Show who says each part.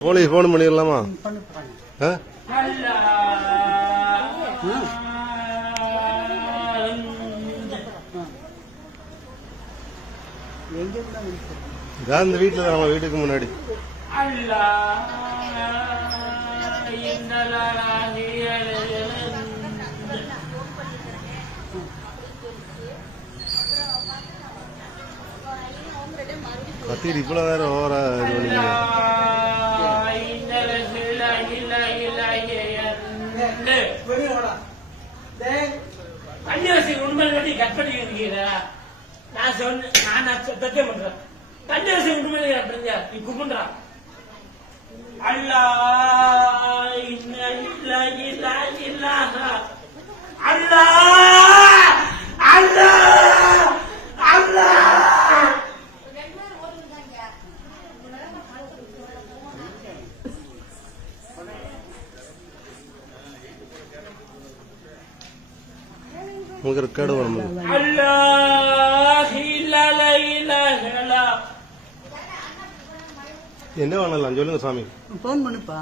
Speaker 1: Police phone பண்ணிடலாமா ஆ? இதான் இந்த வீட்டில் தான் நம்ம வீட்டுக்கு முன்னாடி. கத்திரி இவ்வளோ நேரம் ஓவரா இது பண்ணீங்க
Speaker 2: கன்னியாசி உண்மையில கட்டி கட் பண்ணி இருக்கீங்க நான் சொன்ன நான் சத்தியம் பண்றேன். கன்னியாசி உண்மையில கட்டுறீங்க நீ கும்பிடுறா. அல்லா இல்ல இல்ல இல்ல அல்லா அல்லா அல்லா
Speaker 1: உங்களுக்கு ரெக்கார்டு வரணும்
Speaker 2: அல்லாஹ் இல்ல இல்ல இல்ல
Speaker 1: என்ன பண்ணலாம் சொல்லுங்க சாமி.
Speaker 3: ஃபோன் பண்ணுப்பா.